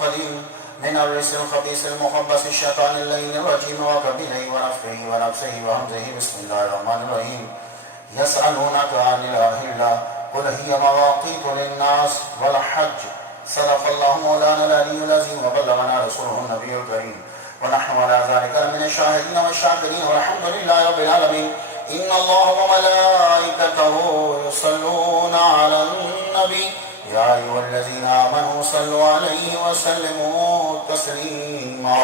القديم من الرجس الخبيث المخبث الشيطان اللين الرجيم وكبله ونفخه ونفسه وهمزه. بسم الله الرحمن الرحيم. يسألونك عن الأهلة قل هي مواقيت للناس والحج. صدق الله مولانا العلي العظيم وبلغنا رسوله النبي الكريم ونحن على ذلك من الشاهدين والشاكرين والحمد لله رب العالمين. إن الله وملائكته يصلون على النبي يا أيها الذين آمنوا صلوا عليه وسلموا تسليما.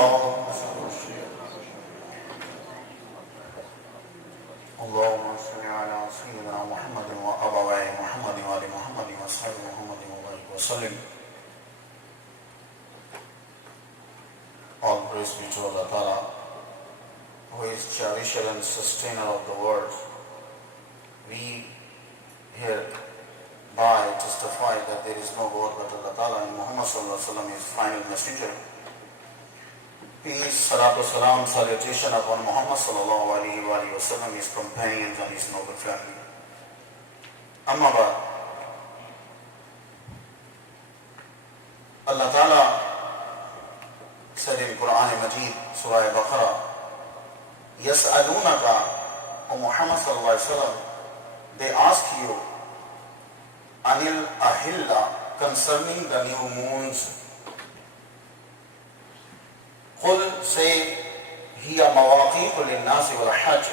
اللهم صل على سيدنا محمد وأبويه محمد وآل محمد وصحبه محمد وبارك وسلم. All praise be to Allah Ta'ala, who is cherisher and sustainer of the world. We hereby testify that there is no God but Allah Ta'ala, and Muhammad Sallallahu Alaihi Wasallam is final messenger. Peace, salatu salam, salutation upon Muhammad Sallallahu Alaihi Wasallam, his companions and his noble family. Amma ba'd. Allah Ta'ala said in Quran Majid, Surah Baqarah, Yas'alunaka, O Muhammad Sallallahu Alaihi Wasallam, they ask you, Anil Ahilla, concerning the new moons. Qul, say, Hiya mawaqitu linnasi wal hajj.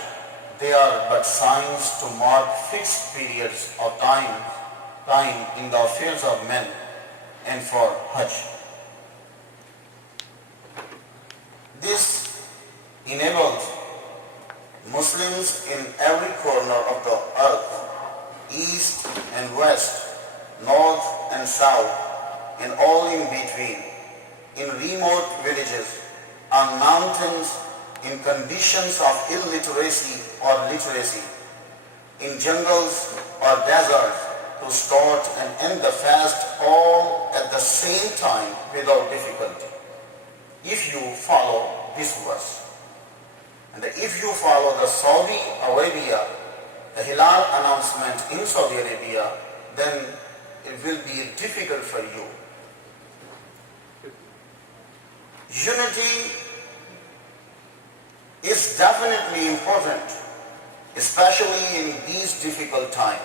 They are but signs to mark fixed periods of time in the affairs of men and for Hajj. This enables Muslims in every corner of the earth, east and west, north and south, and all in between, in remote villages, on mountains, in conditions of illiteracy or literacy, in jungles or deserts, to start and end the fast all at the same time without difficulty. If you follow this verse, and if you follow the Saudi Arabia, the Hilal announcement in Saudi Arabia, then it will be difficult for you. Unity is definitely important, especially in these difficult times.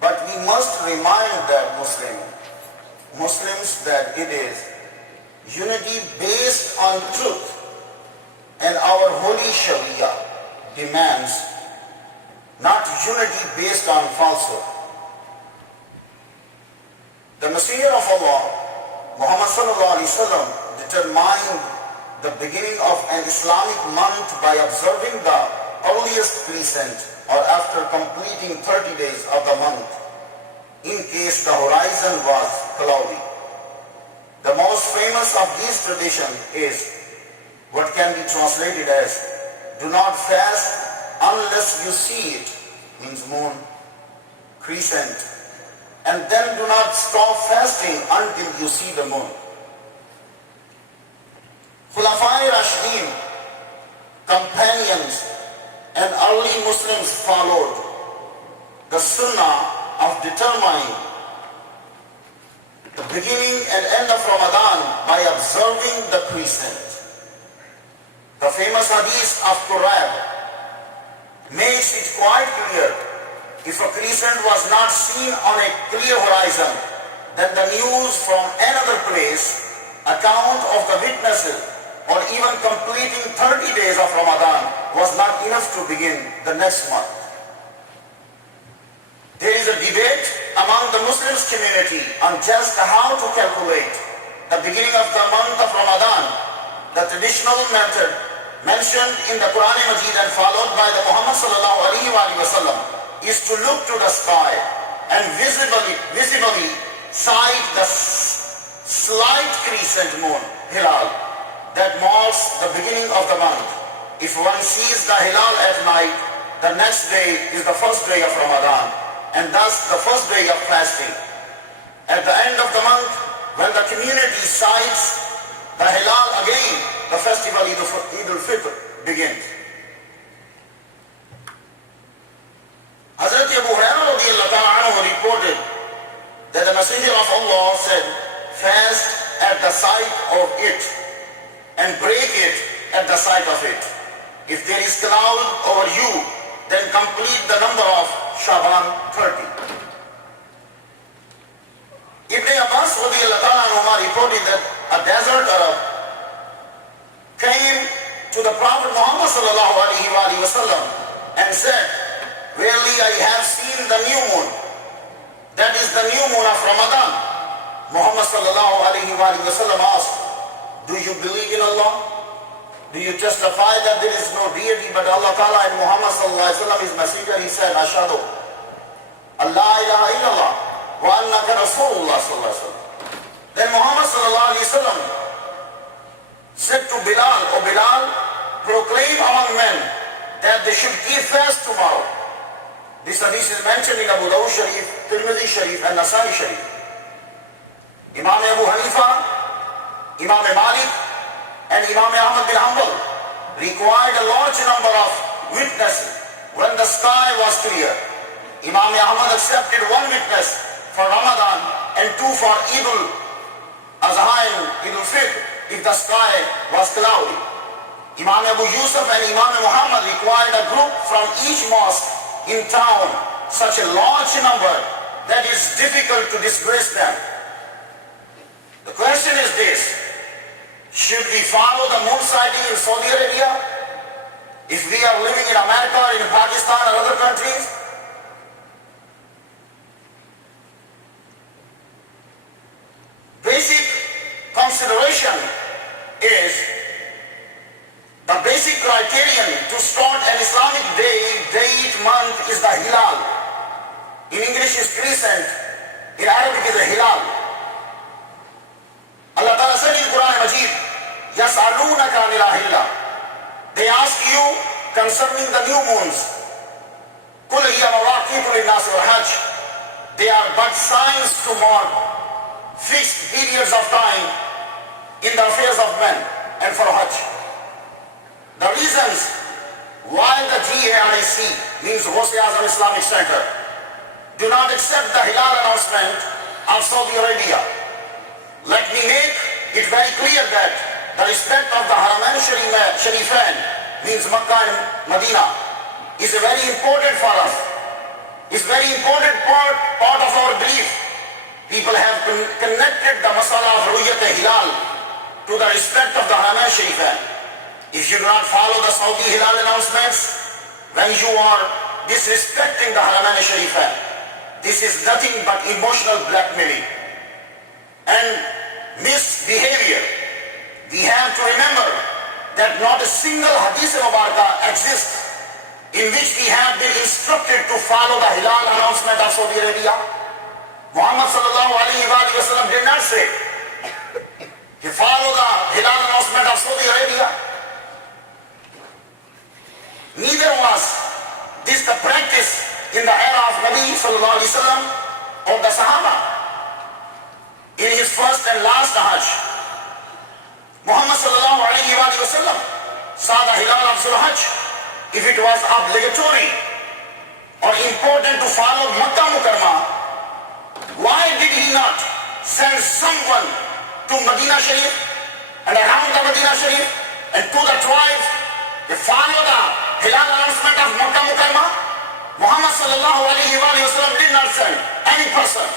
But we must remind that Muslims that it is unity based on truth, and our holy Sharia demands not unity based on falsehood. The Messenger of Allah, Muhammad Sallallahu Alaihi Wasallam, determined the beginning of an Islamic month by observing the earliest crescent or after completing 30 days of the month, in case the horizon was cloudy. The most famous of these traditions is what can be translated as, do not fast unless you see it, means moon, crescent, and then do not stop fasting until you see the moon. Khulafai Rashidin, companions and early Muslims followed the sunnah of determining the beginning and end of Ramadan by observing the crescent. The famous hadith of Qurab makes it quite clear, if a crescent was not seen on a clear horizon, then the news from another place, account of the witnesses, or even completing 30 days of Ramadan was not enough to begin the next month. There is a debate among the Muslims community on just how to calculate the beginning of the month of Ramadan. The traditional method mentioned in the Quran Majid and followed by the Muhammad Sallallahu Alaihi Wasallam is to look to the sky and visibly sight the slight crescent moon, Hilal, that marks the beginning of the month. If one sees the Hilal at night, the next day is the first day of Ramadan, and thus the first day of fasting. At the end of the month, when the community sights the Hilal again, the festival Eid al-Fitr begins. Hazrat Abu Hurairah radiyallahu anhu reported that the Messenger of Allah said, fast at the sight of it and break it at the sight of it. If there is cloud over you, then complete the number of Shaban 30. Ibn Abbas reported that a desert Arab came to the Prophet Muhammad sallallahu alaihi wasallam and said, "Really, I have seen the new moon. That is the new moon of Ramadan." Muhammad sallallahu alaihi wasallam asked, "Do you believe in Allah? Do you testify that there is no deity but Allah Ta'ala and Muhammad sallallahu alaihi wasallam is messenger?" He said, "Ashhadu Allah ilaha illallah wa annaka Rasulullah sallallahu alaihi wasallam." Then Muhammad sallallahu alaihi wasallam said to Bilal, "O Bilal, proclaim among men that they should keep fast tomorrow." This hadith is mentioned in Abu Dawud Sharif, Tirmidhi Sharif and Nasai Sharif. Imam Abu Hanifa, Imam Malik and Imam Ahmad bin Hanbal required a large number of witnesses when the sky was clear. Imam Ahmad accepted one witness for Ramadan and two for Eid al-Adha and Eid al-Fitr if the sky was cloudy. Imam Abu Yusuf and Imam Muhammad required a group from each mosque in town, such a large number that it's difficult to disgrace them. The question is this: should we follow the moon sighting in Saudi Arabia if we are living in America or in Pakistan or other countries? Basic consideration is the basic criterion to start an Islamic date month is the Hilal. In English is crescent, in Arabic is a Hilal. Allah Ta'ala said in Quran Majid, "Yas'alunaka 'anil ahilla." They ask you concerning the new moons. "Qul hiya mawaqitu lin-nas wal-hajj." They are but signs to mark fixed periods of time in the affairs of men and for Hajj. The reasons why the GAIC, means Ghaus-e Azam Islamic Center, do not accept the Hilal announcement of Saudi Arabia. Let me make it very clear that the respect of the Haramain Sharifain, means Makkah and Medina, is very important for us. It's very important part of our belief. People have connected the masala of Ru'yat Hilal to the respect of the Haramain Sharifain. If you do not follow the Saudi Hilal announcements, when you are disrespecting the Haramain Sharifain, this is nothing but emotional blackmailing and misbehavior. We have to remember that not a single hadith Mubarakah exists in which we have been instructed to follow the Hilal announcement of Saudi Arabia. Muhammad sallallahu alaihi wasallam did not say to follow the Hilal announcement of Saudi Arabia. Neither was this the practice in the era of Nabi sallallahu alaihi wasallam or the Sahaba. In his first and last Hajj, Muhammad sallallahu alaihi wasallam saw the Hilal of Zul Hajj. If it was obligatory or important to follow Makkah Mukarramah, why did he not send someone to Medina Sharif and around the Medina Sharif and to the tribes to follow the Hilal announcement of Makkah Mukarramah? Muhammad sallallahu alaihi wasallam did not send any person.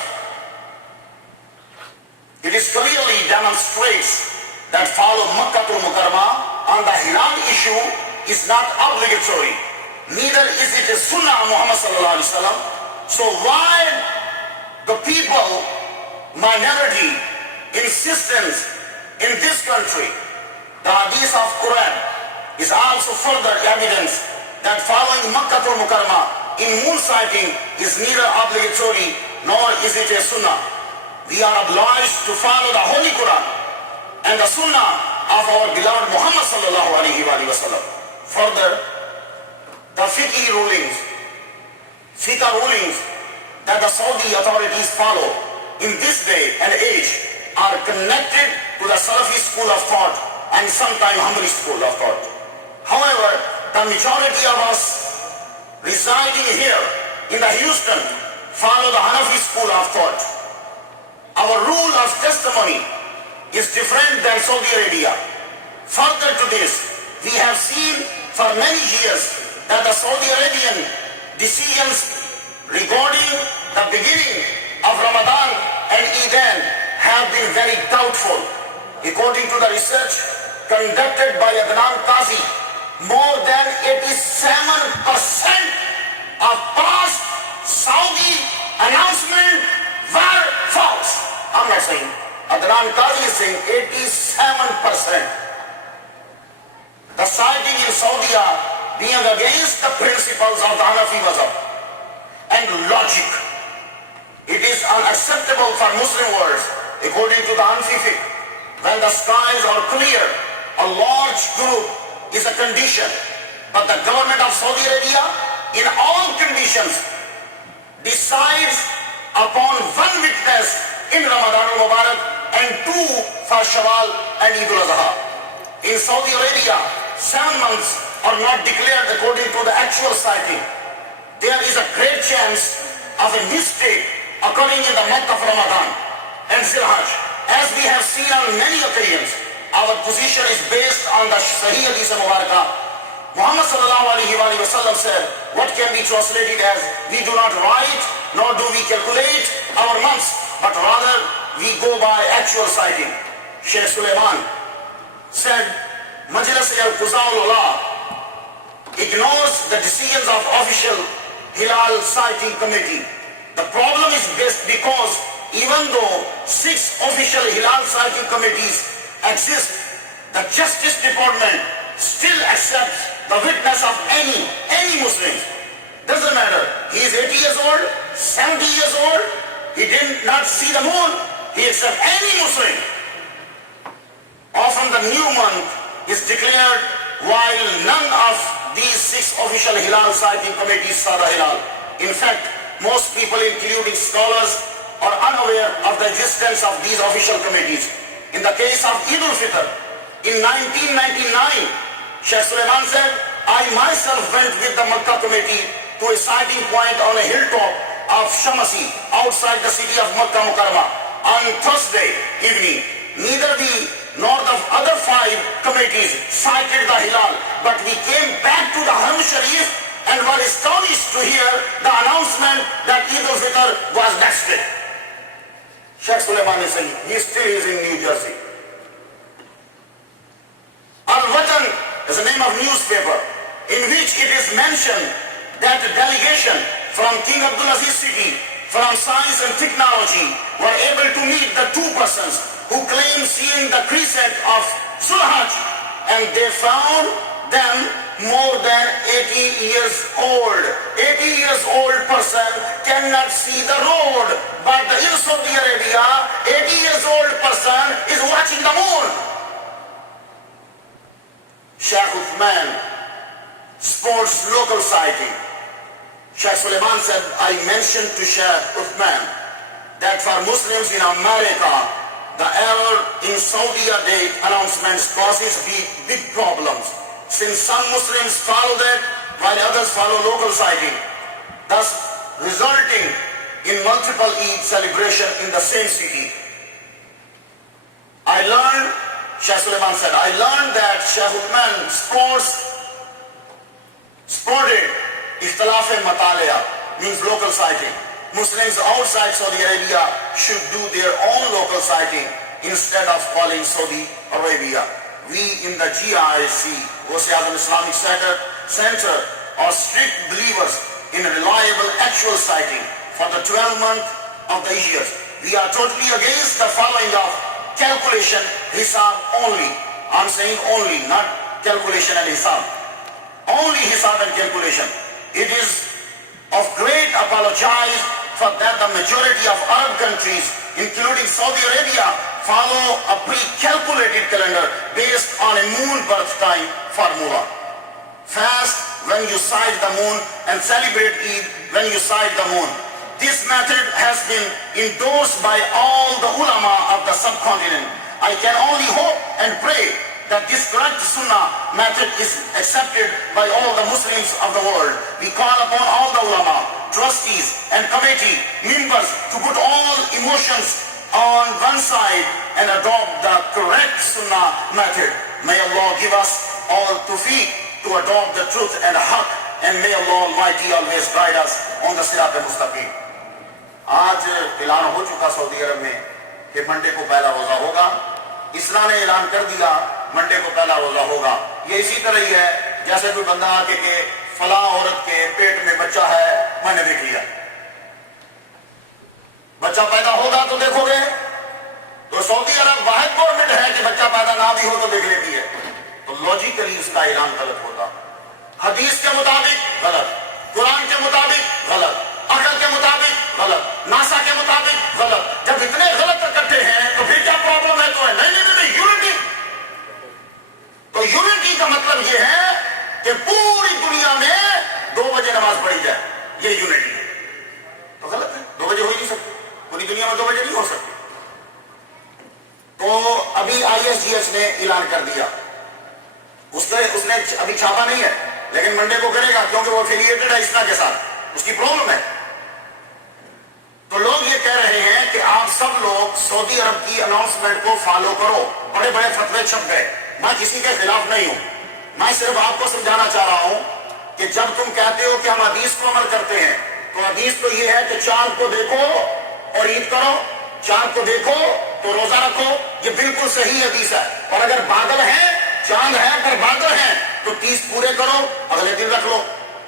It is clearly demonstrates that follow Makkah Mukarramah on the Hilal issue is not obligatory. Neither is it a sunnah of Muhammad sallallahu alaihi wasallam. So why the people minority insistence in this country, the hadith of Quran is also further evidence that following Makkah Mukarramah in moon sighting is neither obligatory nor is it a sunnah. We are obliged to follow the Holy Quran and the sunnah of our beloved Muhammad sallallahu alaihi wasallam. Further, the fiqh rulings that the Saudi authorities follow in this day and age are connected to the Salafi school of thought and sometimes Hanbali school of thought. However, the majority of us residing here in the Houston follow the Hanafi school of thought. Our rule of testimony is different than Saudi Arabia. Further to this, we have seen for many years that the Saudi Arabian decisions regarding the beginning of Ramadan and Eid have been very doubtful. According to the research conducted by Adnan Qazi, more than 87% of past Saudi announcements were false. I'm not saying. Adnan Qazi is saying 87%. The sighting in Saudi being against the principles of the Hanafi mazhab and logic. It is unacceptable for Muslim world, according to the Hanafi fiqh, when the skies are clear, a large group is a condition. But the government of Saudi Arabia, in all conditions, decides upon one witness in Ramadan al-Mubarak and two for Shawwal and Eid al-Adha. In Saudi Arabia, 7 months are not declared according to the actual sighting. There is a great chance of a mistake occurring in the month of Ramadan and Zilhaj. As we have seen on many occasions, our position is based on the Sahih Hadith Mubarakah. Muhammad sallallahu alaihi wasallam said, what can be translated as, we do not write nor do we calculate our months, but rather we go by actual sighting. Sheikh Sulaiman said, Majlis al-Quza'ul Ula ignores the decisions of official Hilal sighting committee. The problem is because even though 6 official Hilal sighting committees exist, the Justice Department still accepts the witness of any Muslim. Doesn't matter. He is 80 years old, 70 years old, he did not see the moon, he accepts any Muslim. Often the new month is declared while none of these 6 official Hilal sighting committees saw the Hilal. In fact, most people, including scholars, are unaware of the existence of these official committees. In the case of Eid al-Fitr, in 1999, Sheikh Sulaiman said, I myself went with the Makkah committee to a sighting point on a hilltop of Shamasi outside the city of Makkah Mukarramah on Thursday evening. Neither the nor the other 5 committees sighted the Hilal, but we came back to the Haram Sharif and were astonished to hear the announcement that Eid al-Fitr was next day. Sheikh Sulaiman is saying, he still is in New Jersey. Al-Watan is the name of newspaper in which it is mentioned that a delegation from King Abdulaziz city from science and technology were able to meet the 2 persons who claimed seeing the crescent of Zulhaj, and they found them more than 80 years old. 80 years old person cannot see the road, but in Saudi Arabia, 80 years old person is watching the moon. Sheikh Uthman sports local sighting. Sheikh Sulaiman said, I mentioned to Sheikh Uthman that for Muslims in America, the error in Saudi Arabia announcements causes big problems, since some Muslims follow that while others follow local sighting, thus resulting in multiple Eid celebration in the same city. I learned, Sheikh Sulaiman said, I learned that Sheikh Uthman sported Ikhtilaf-e-Matalea, means local sighting. Muslims outside Saudi Arabia should do their own local sighting instead of calling Saudi Arabia. We in the GIC, Ghaus-e-Azam Islamic Center, are strict believers in reliable actual sighting for the 12 months of the year. We are totally against the following of calculation, hisab only. I'm saying only, not calculation and hisab. Only hisab and calculation. It is of great apologize for that the majority of Arab countries, including Saudi Arabia, follow a pre-calculated calendar based on a moon birth time formula. Fast when you sight the moon and celebrate Eid when you sight the moon. This method has been endorsed by all the ulama of the subcontinent. I can only hope and pray that this correct sunnah method is accepted by all the Muslims of the world. We call upon all the ulama, trustees and committee members to put all emotions on one side and adopt the correct Sunnah method. May Allah give us all tawfiq to adopt the truth and haqq, and may Allah Almighty always guide us on the sirat al-mustaqim. آج اعلان ہو چکا سعودی عرب میں کہ Monday کو پہلا روزہ ہوگا. اسلام نے اعلان کر دیا منڈے کو پہلا روزہ ہوگا. یہ اسی طرح ہی ہے جیسے کوئی بندہ آ کے کہ فلاں عورت کے پیٹ میں بچہ ہے, میں نے دیکھ لیا. بچہ پیدا ہوگا تو دیکھو گے. تو سعودی عرب واحد گورنمنٹ ہے کہ بچہ پیدا نہ بھی ہو تو دیکھ لیتی ہے. تو لاجیکلی اس کا اعلان غلط ہوتا. حدیث کے مطابق غلط, قرآن کے مطابق غلط, عقل کے مطابق غلط, ناسا کے مطابق غلط. جب اتنے غلط اکٹھے ہیں تو پھر کیا پرابلم ہے؟ تو ہے نہیں یونٹی. تو یونٹی کا مطلب یہ ہے کہ پوری دنیا میں 2 بجے نماز پڑھی جائے, یہ یونٹی ہے. تو غلط ہے, 2 بجے ہو ہی نہیں سکتی, پوری دنیا میں 2 بجے نہیں ہو سکتی. تو ابھی ISGS نے اعلان کر دیا, اس نے ابھی چھاپا نہیں ہے لیکن منڈے کو کرے گا کیونکہ وہ افیلیٹڈ ہے اسنا کے ساتھ, اس کی پرابلم ہے. تو لوگ یہ کہہ رہے ہیں کہ آپ سب لوگ سعودی عرب کی اناؤنسمنٹ کو فالو کرو. بڑے بڑے فتوے چھپ گئے. میں کسی کے خلاف نہیں ہوں, میں صرف آپ کو سمجھانا چاہ رہا ہوں کہ جب تم کہتے ہو کہ ہم حدیث کو عمل کرتے ہیں تو حدیث تو یہ ہے کہ چاند کو دیکھو اور عید کرو, چاند کو دیکھو تو روزہ رکھو. یہ بالکل صحیح حدیث ہے. اور اگر بادل ہیں, چاند ہے پر بادل ہیں تو 30 پورے کرو, اگلے دن رکھ لو.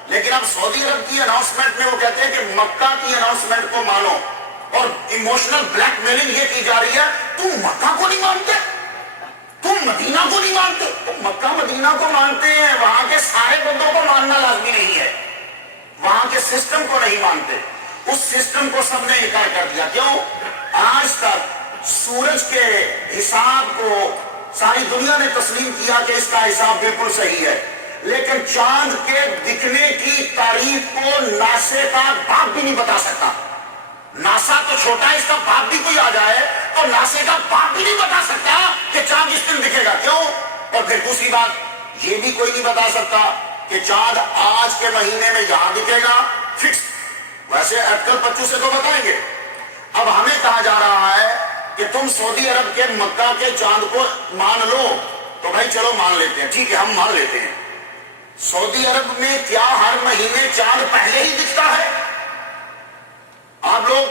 لیکن اب سعودی عرب کی اناؤنسمنٹ میں وہ کہتے ہیں کہ مکہ کی اناؤنسمنٹ کو مانو, اور ایموشنل بلیک میلنگ یہ کی جا رہی ہے تم مکہ کو نہیں مانتے, تم مدینہ کو نہیں مانتے. تم مکہ مدینہ کو مانتے ہیں, وہاں کے سارے بندوں کو ماننا لازمی نہیں ہے, وہاں کے سسٹم کو نہیں مانتے. اس سسٹم کو سب نے انکار کر دیا. کیوں؟ آج تک سورج کے حساب کو ساری دنیا نے تسلیم کیا کہ اس کا حساب بالکل صحیح ہے, لیکن چاند کے دکھنے کی تاریخ کو ناسے کا باپ بھی نہیں بتا سکتا. ناسا تو چھوٹا ہے, اس کا باپ بھی کوئی آ جائے تو ناسے کا باپ بھی نہیں بتا سکتا کہ چاند اس دن دکھے گا. کیوں؟ اور پھر دوسری بات یہ بھی کوئی نہیں بتا سکتا کہ چاند آج کے مہینے میں یہاں دکھے گا فکس. ویسے اٹکل پچو سے تو بتائیں گے. اب ہمیں کہا جا رہا ہے کہ تم سعودی عرب کے مکہ کے چاند کو مان لو, تو بھائی چلو مان لیتے ہیں, ٹھیک ہے ہم مان لیتے ہیں. سعودی عرب میں کیا ہر مہینے چاند پہلے ہی دکھتا ہے؟ آپ لوگ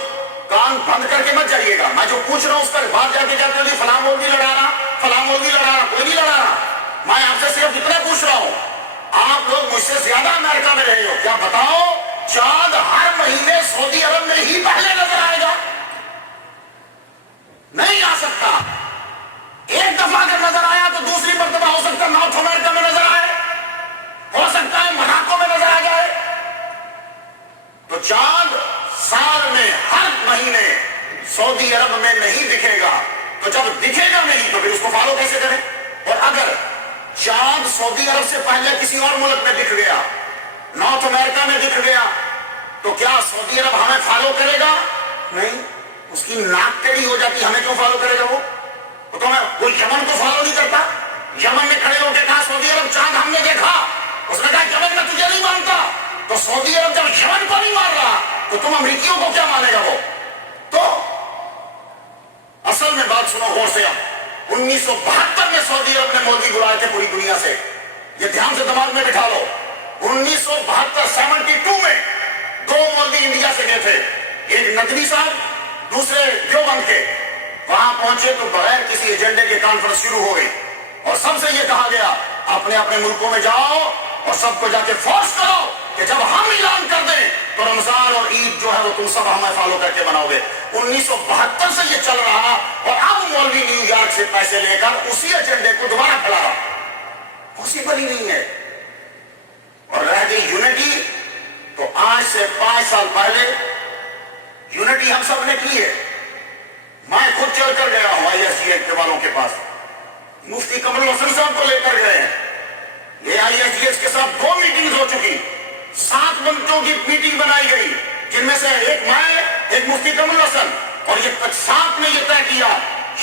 کان بند کر کے مت جائیے گا. میں جو پوچھ رہا ہوں اس پر بات جا کے جاتے ہو فلاں مولوی لڑا رہا, فلاں مولوی لڑا رہا, کوئی نہیں لڑا رہا. میں آپ سے صرف اتنا پوچھ رہا ہوں, آپ لوگ مجھ سے زیادہ امریکہ میں رہے ہو, کیا بتاؤ چاند ہر مہینے سعودی عرب میں ہی پہلے نظر آئے گا؟ نہیں آ سکتا. ایک دفعہ اگر نظر آیا تو دوسری مرتبہ ہو سکتا ہے نارتھ امریکہ میں نظر آئے, ہو سکتا ہے موراکو میں نظر آ جائے. تو چاند سال میں ہر مہینے سعودی عرب میں نہیں دکھے گا, تو جب دکھے گا نہیں تو پھر اس کو فالو کیسے کریں؟ اور اگر چاند سعودی عرب سے پہلے کسی اور ملک میں دکھ گیا, نارتھ امریکہ میں دکھ گیا, تو کیا سعودی عرب ہمیں فالو کرے گا؟ نہیں. اس کی ناک ٹیڑھی ہو جاتی, ہمیں کیوں فالو کرے گا؟ وہ یمن کو فالو نہیں کرتا. یمن میں کھڑے ہو کے کہا سعودی عرب چاند ہم نے دیکھا, اس نے کہا یمن میں تجھے نہیں مانتا. تو سعودی عرب جب یمن کو نہیں مان رہا تو تم امریکیوں کو کیا مانے گا؟ وہ تو اصل میں بات سنو غور سے. اب 1972 میں سعودی عرب نے مولوی بلائے تھے پوری دنیا سے, یہ دھیان سے دماغ میں بٹھا لو. 1972 میں 2 مولوی انڈیا سے گئے تھے, ایک ندوی صاحب, دوسرے دیوبند کے. وہاں پہنچے تو بغیر کسی ایجنڈے کے کانفرنس شروع ہو گئی, اور سب سے یہ کہا گیا اپنے اپنے ملکوں میں جاؤ اور سب کو جا کے فورس کرو کہ جب ہم اعلان کر دیں تو رمضان اور عید جو ہے وہ تم سب ہمیں فالو کر کے مناؤ گے. 1972 سے یہ چل رہا, اور اب مولوی نیو یارک سے پیسے لے کر اسی ایجنڈے کو دوبارہ پھیلا رہا. پاسبل ہی نہیں ہے. اور رہ گئی یونٹی, تو آج سے 5 سال پہلے یونٹی ہم سب نے کی ہے. میں خود چل کر گیا ہوں ISGS کے والوں کے پاس, مفتی کمر حسن صاحب کو لے کر گئے ہیں. یہ ISGS کے ساتھ 2 میٹنگز ہو چکی, 7 گھنٹوں کی میٹنگ بنائی گئی, جن میں سے ایک میں, ایک مفتی کمر حسن, اور یہ 7 نے یہ طے کیا,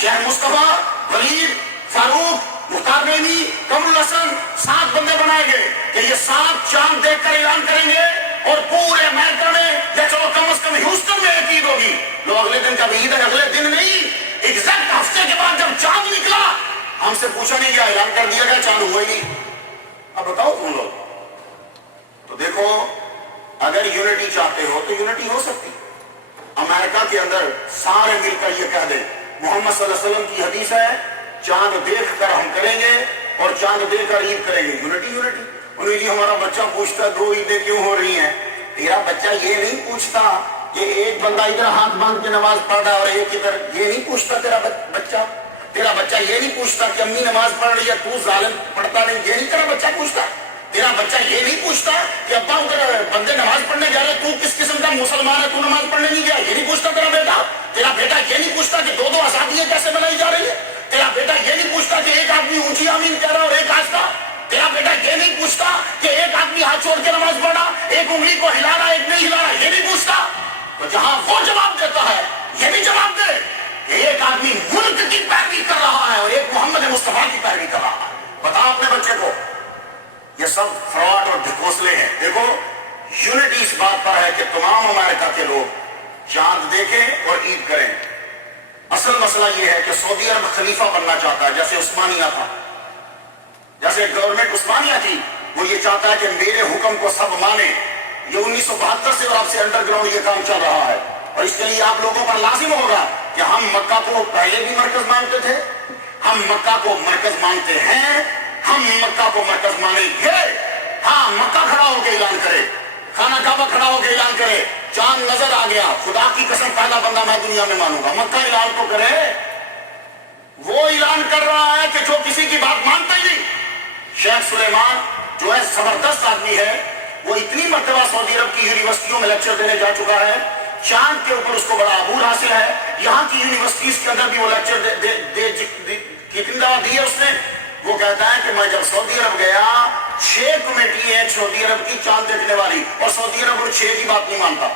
شیخ مصطفیٰ, ولید, فاروق, مختار نعیمی, کمر حسن, 7 بندے بنائے گئے کہ یہ 7 چاند دیکھ کر اعلان کریں گے, اور پورے امریکہ میں یا چلو کم از کم ہیوسٹن میں ایک عید ہوگی. لو اگلے دن کا بھی عید ہے, اگلے دن نہیں, ایگزیکٹ ہفتے کے بعد جب چاند نکلا ہم سے پوچھا نہیں گیا، اعلان کر دیا گیا چاند ہوا ہی نہیں۔ اب بتاؤ تم لوگ۔ تو دیکھو اگر یونٹی چاہتے ہو تو یونٹی ہو سکتی۔ امریکہ کے اندر سارے مل کر یہ کہہ دیں محمد صلی اللہ علیہ وسلم کی حدیث ہے چاند دیکھ کر ہم کریں گے اور چاند دیکھ کر عید کریں گے، یونٹی یونٹی۔ انہوں نے ہمارا بچہ پوچھتا دو عیدیں کیوں ہو رہی ہیں؟ تیرا بچہ یہ نہیں پوچھتا کہ ایک بندہ ادھر ہاتھ باندھ کے نماز پڑھ رہا ہے اور ایک ادھر، یہ نہیں پوچھتا تیرا بچہ۔ تیرا بچہ یہ نہیں پوچھتا کہ امی نماز پڑھ رہی ہے تو ظالم پڑھتا نہیں، یہ نہیں تیرا بچہ پوچھتا۔ تیرا بچہ یہ نہیں پوچھتا کہ ابا ادھر بندے نماز پڑھنے جا رہے تو کس قسم کا مسلمان ہے تو نماز پڑھنے نہیں گیا، یہ نہیں پوچھتا تیرا بیٹا۔ تیرا بیٹا یہ نہیں پوچھتا کہ دو آزادیاں کیسے بنائی جا رہی ہے۔ تیرا بیٹا یہ نہیں پوچھتا کہ ایک آدمی اونچی آمین کہہ رہا اور ایک آج کا۔ تیرا بیٹا یہ نہیں پوچھتا کہ ایک آدمی ہاتھ چھوڑ کے نماز پڑھا، ایک انگلی کو ہلانا ایک نہیں ہلانا، یہ نہیں پوچھتا۔ تو جہاں وہ جواب دیتا ہے یہ بھی جواب دے کہ ایک آدمی ملک کی پیروی کر رہا ہے اور ایک محمد مصطفیٰ کی پیروی کر رہا ہے۔ بتا اپنے بچے کو یہ سب فراڈ اور ڈھکوسلے ہیں۔ دیکھو یونٹی اس بات پر ہے کہ تمام امریکہ کے لوگ چاند دیکھیں اور عید کریں۔ اصل مسئلہ یہ ہے کہ سعودی عرب خلیفہ بننا چاہتا ہے جیسے عثمانیہ تھا، جیسے گورنمنٹ عثمانیہ تھی، وہ یہ چاہتا ہے کہ میرے حکم کو سب مانے۔ یہ 1972 سے اور اب سے انڈر گراؤنڈ یہ کام چل رہا ہے اور اس کے لیے آپ لوگوں پر لازم ہوگا کہ ہم مکہ کو پہلے بھی مرکز مانتے تھے، ہم مکہ کو مرکز مانتے ہیں، ہم مکہ کو مرکز مانیں گے۔ ہاں مکہ کھڑا ہو کے اعلان کرے، خانہ کعبہ کھڑا ہو کے اعلان کرے چاند نظر آ گیا، خدا کی قسم پہلا بندہ میں دنیا میں مانوں گا۔ مکہ اعلان تو کرے، وہ اعلان کر رہا ہے کہ جو کسی کی بات مانتا ہی نہیں۔ شیخ سلیمان جو ہے زبردست آدمی ہے، وہ اتنی مرتبہ سعودی عرب کی یونیورسٹیوں میں لیکچر دینے جا چکا ہے، چاند کے اوپر اس کو بڑا عبور حاصل ہے۔ یہاں کی یونیورسٹیز کے اندر بھی وہ لیکچر کتنی دفعہ دی ہے اس نے۔ وہ کہتا ہے کہ میں جب سعودی عرب گیا 6 کمیٹی ہے سعودی عرب کی چاند دیکھنے والی اور سعودی عرب وہ 6 کی بات نہیں مانتا۔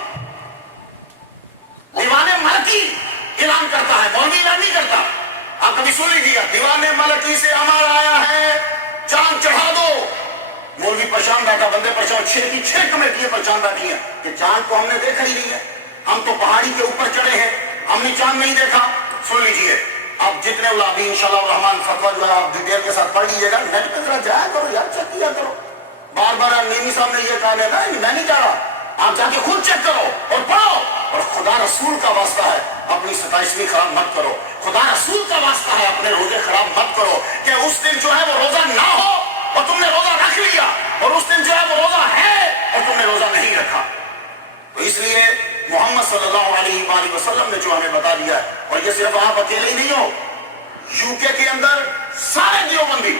دیوان ملکی اعلان کرتا ہے، مولوی اعلان نہیں کرتا۔ آپ کبھی سن لیجیے دیوان ملکی سے امر آیا ہے چاند چڑھا دو، مولوی پریشان بیٹھا، بندے پریشان، 6 کی 6 کمیٹیاں پریشان بیٹھی ہیں کہ چاند کو ہم نے دیکھا ہی نہیں ہے، ہم تو پہاڑی کے اوپر چڑھے ہیں، ہم نے چاند نہیں دیکھا۔ سن لیجیے اب جتنے علماء انشاءاللہ الرحمن فتویٰ جو ہے آپ ڈیٹیل کے ساتھ پڑھ لیجیے گا، نیٹ پہ ذرا جایا کرو یار، چیک کیا کرو۔ بار بار نیمی صاحب نے یہ کہا ہے نا میں نہیں چاہ رہا، آپ جا کے خود چیک کرو اور پڑھو۔ اور خدا رسول کا واسطہ ہے اپنی 27ویں خراب مت کرو، خدا رسول کا واسطہ ہے اپنے روزے خراب مت کرو کہ اس دن جو ہے وہ روزہ نہ ہو اور تم نے روزہ رکھ لیا، اور اس دن جو ہے وہ روزہ ہے اور تم نے روزہ نہیں رکھا۔ تو اس لیے محمد صلی اللہ علیہ وآلہ وسلم نے جو ہمیں بتا دیا ہے، اور یہ صرف آپ اکیلے ہی نہیں ہو، یو کے اندر سارے دیوبندی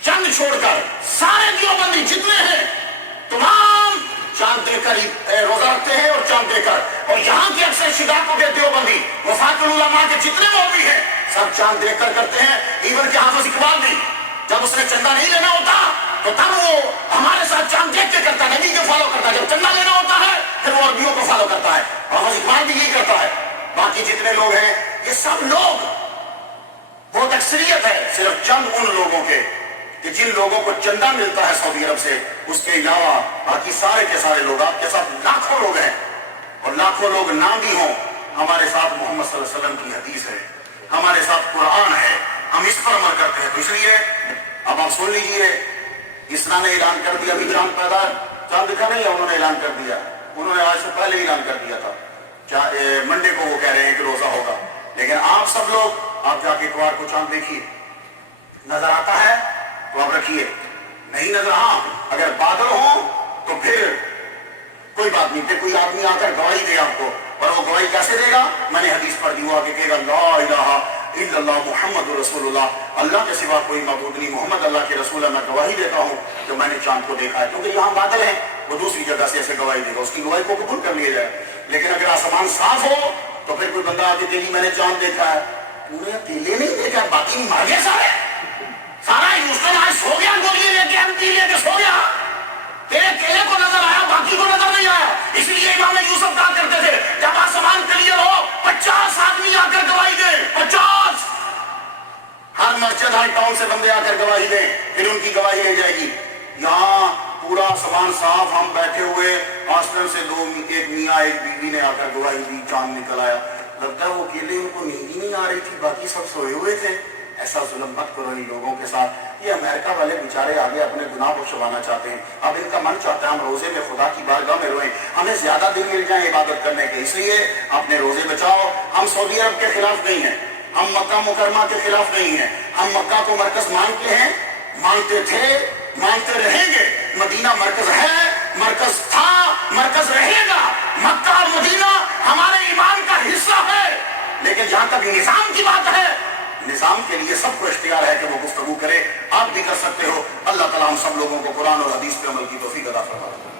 چند چھوڑ کر سارے دیوبندی جتنے ہیں تمام چاند دیکھ کر روزہ رکھتے ہیں اور چاند دیکھ کر، اور یہاں کے اکثر شگاکوں کے دیوبندی وفاق العلماء کے جتنے مولوی ہیں سب چاند دیکھ کر کرتے ہیں۔ ایون کہ حافظ اقبال بھی جب اس نے چندہ نہیں لینا ہوتا تو تب وہ ہمارے ساتھ چاند دیکھ کے کرتا ہے، نبی کو فالو کرتا ہے، جب چندہ لینا ہوتا ہے پھر وہ عربیوں کو فالو کرتا ہے، حافظ اقبال بھی یہی کرتا ہے۔ باقی جتنے لوگ ہیں یہ سب لوگ، بہت اکثریت ہے صرف چند ان لوگوں کے کہ جن لوگوں کو چندہ ملتا ہے سعودی عرب سے، اس کے علاوہ باقی سارے کے سارے لوگ، آپ کے ساتھ لاکھوں لوگ ہیں اور لاکھوں لوگ نہ بھی ہوں، ہمارے ساتھ محمد صلی اللہ علیہ وسلم کی حدیث ہے، ہمارے ساتھ قرآن ہے، ہم اس پر عمل کرتے ہیں۔ تو اس لیے اب آپ سن لیجیے، اسنا نے اعلان کر دیا بھی چاند پیدا، چاند دکھا نہیں ہے، انہوں نے اعلان کر دیا، انہوں نے آج سے پہلے اعلان کر دیا تھا، منڈے کو وہ کہہ رہے ہیں کہ روزہ ہوگا، لیکن آپ سب لوگ آپ جا کے اتوار کو چاند دیکھیے، نظر آتا ہے تو آپ رکھیے، نہیں نظر، ہاں اگر بادل ہوں تو پھر کوئی بات نہیں، پھر کوئی آدمی آ کر گواہی دے آپ کو، اور وہ گواہی کیسے دے گا؟ میں نے حدیث پڑھ دی، وہ آگے کہے گا لا الہ الا اللہ محمد رسول اللہ، اللہ کے سوا کوئی معبود نہیں، محمد اللہ کے رسول ہے، میں گواہی دیتا ہوں کہ میں نے چاند کو دیکھا ہے، کیونکہ یہاں بادل ہیں، وہ دوسری جگہ سے ایسے گواہی دے گا، اس کی گواہی کو قبول کر لیا جائے۔ لیکن اگر آسمان صاف ہو تو پھر کوئی بندہ آ کے کہ میں نے چاند دیکھا ہے، انہوں نے اکیلے نہیں دیکھا، باقی مر گئے سارے، سارا ہیوسٹن آج سو گیا، گولی لے کے ایم پی لے کے سو گیا، تیرے کیلے کو نظر آیا، باقی کو نظر نہیں آیا۔ اس لیے امام یوسف کہا کرتے تھے جب آسمان کلیئر ہو 50 آدمی آ کر گواہی دیں، 50، ہر مسجد ہر ٹاؤن سے بندے آ کر گواہی دیں، پھر ان کی گواہی لے جائے گی۔ یہاں پورا آسمان صاف، ہم بیٹھے ہوئے، آسمان سے ایک میاں ایک بیوی نے آ کر گواہی دی، چاند نکل آیا، لگتا ہے وہ اکیلے ان کو نیند ہی نہیں آ رہی تھی، باقی سب سوئے ہوئے تھے۔ ایسا ظلم مت کرو ان لوگوں کے ساتھ۔ یہ امریکہ والے بیچارے آگے اپنے گناہ کو چھپانا چاہتے ہیں، اب ان کا من چاہتا ہے ہم روزے میں خدا کی بارگاہ میں روئیں، ہمیں زیادہ دن مل جائیں عبادت کرنے کے، اس لیے اپنے روزے بچاؤ۔ ہم سعودی عرب کے خلاف نہیں ہیں، ہم مکہ مکرمہ کے خلاف نہیں ہیں، ہم مکہ کو مرکز مانتے ہیں، مانتے تھے، مانتے رہیں گے۔ مدینہ مرکز ہے، مرکز تھا، مرکز رہے گا۔ مکہ اور مدینہ ہمارے ایمان کا حصہ ہے، لیکن جہاں تک نظام کی بات ہے، نظام کے لیے سب کو اختیار ہے کہ وہ گفتگو کرے۔ آپ بھی کر سکتے ہو۔ اللہ تعالیٰ ہم سب لوگوں کو قرآن اور حدیث پہ عمل کی توفیق عطا فرمائے۔